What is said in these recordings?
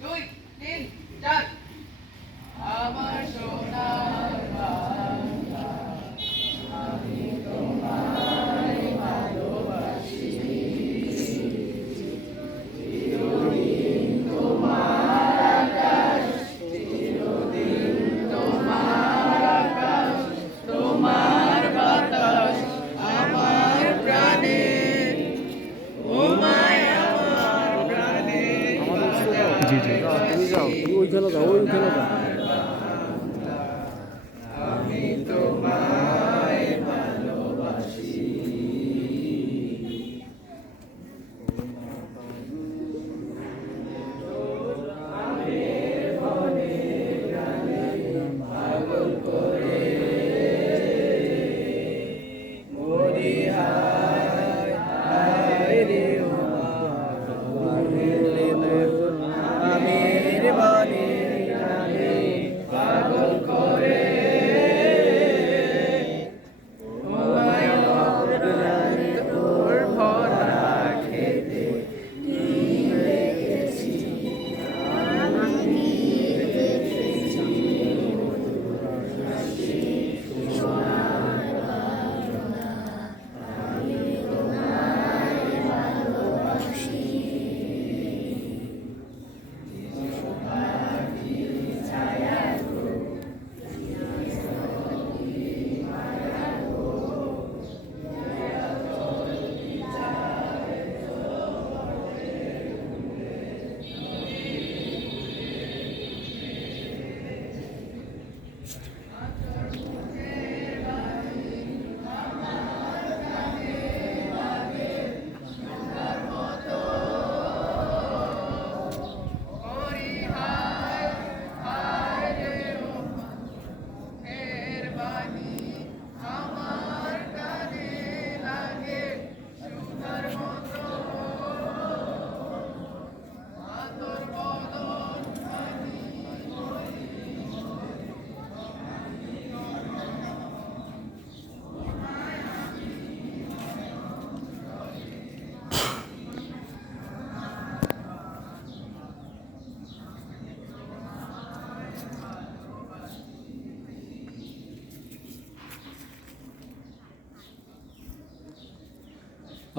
দুই তিন চার। আমার সোনার জি জি। তুমি যাও ওইখানে যাও ওইখানে যাও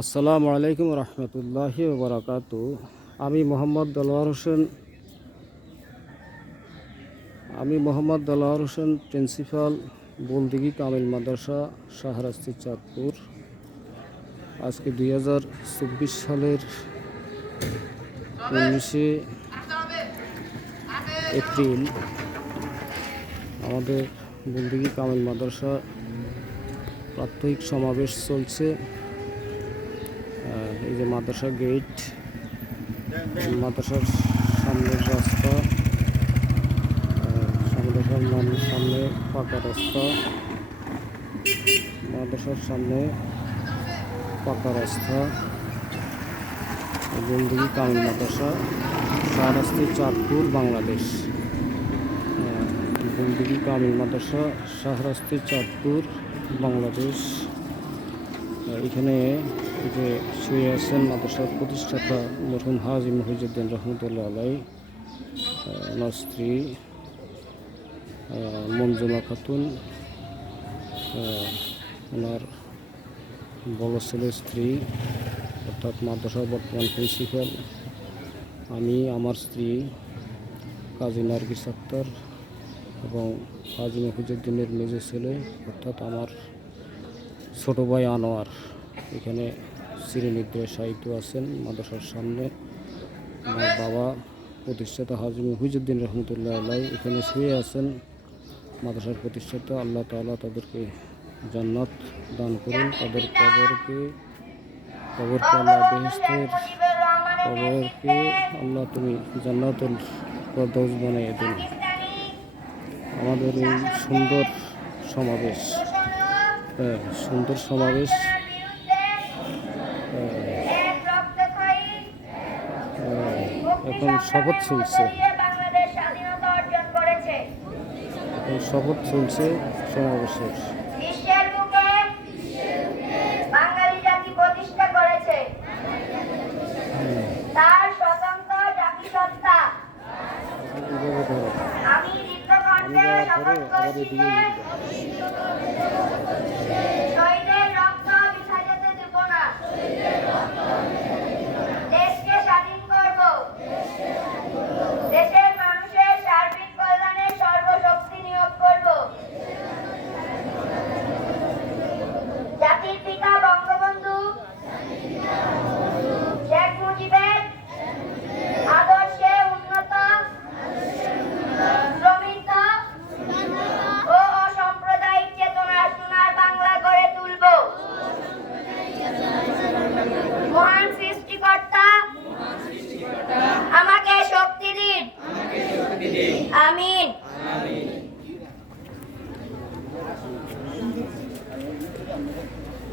আসসালামু আলাইকুম রহমতুল্লাহি বারাকাত। আমি মোহাম্মদ দেলোয়ার হোসেন। আমি মোহাম্মদ দেলোয়ার হোসেন, প্রিন্সিপাল, বলদিঘি কামিল মাদ্রাসা, শাহরাস্তি চাঁদপুর। আজকে দুই হাজার চব্বিশ সালের উনিশে এপ্রিল আমাদের বলদিঘি কামিল মাদ্রাসা প্রাত্যহিক সমাবেশ চলছে। এই যে মাদ্রাসা গেট মাদ্রাসার সামনের রাস্তা মাদ্রাসার সামনে পাকা রাস্তা, মাদ্রাসার সামনে পাকা রাস্তা বন্দুকি কামিল মাদ্রাসা শাহরাস্তি চাঁদপুর, বাংলাদেশ। বন্দুকি কামিল মাদ্রাসা শাহরাস্তি চাঁদপুর, বাংলাদেশ। এখানে যে শুয়ে আছেন মাদ্রাসার প্রতিষ্ঠাতা মরহুম হাজি মহিজুদ্দিন রহমতুল্লাহ আলাই ওনার স্ত্রী মঞ্জুমা খাতুন ওনার বড় ছেলের স্ত্রী, অর্থাৎ মাদ্রাসার বর্তমান প্রিন্সিপাল, আমি, আমার স্ত্রী, কাজী নার্গিস আক্তার এবং হাজি মফিজুদ্দিনের মেজো ছেলে, অর্থাৎ আমার ছোট ভাই আনোয়ার। এখানে শ্রীনিদ্রায় সাহিত্য আছেন মাদ্রাসার সামনে। আমার বাবা প্রতিষ্ঠাতা হাজি মফিজুদ্দিন রহমতুল্লাহ আল্লাহ এখানে শুয়ে আছেন। মাদ্রাসার প্রতিষ্ঠাতা আল্লাহ তাআলা তাদেরকে জান্নাত দান করুন। তাদের কবরকে কবরকে আল্লাহ বেহেস্তের কবরকে আল্লাহ তুমি জান্নাতুল ফেরদৌস বানিয়ে দিন। আমাদের এই সুন্দর সমাবেশ হ্যাঁ সুন্দর সমাবেশ এখন শপথ চলছে। বাংলাদেশ স্বাধীনতা অর্জন করেছে। এখন শপথ চলছে সমাবেশের বিশ্বের বুকে বাঙালি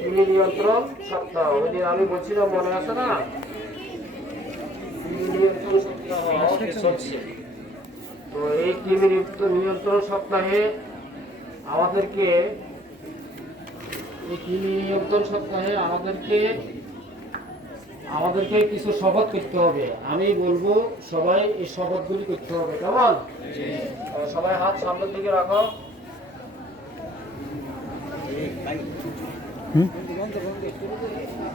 কৃমি নিয়ন্ত্রণ সপ্তাহ। ওই দিন আমি বলছিলাম মনে আছে না? নিয়ন্ত্রণ সপ্তাহ চলছে। তো এই কৃমি নিয়ন্ত্রণ সপ্তাহে আমাদেরকে এই কৃমি নিয়ন্ত্রণ সপ্তাহে আমাদেরকে আমাদেরকে কিছু শপথ করতে হবে। আমি বলব সবাই এই শপথগুলি করতে হবে। কেমন? সবাই হাত সামনের দিকে রাখো। 嗯。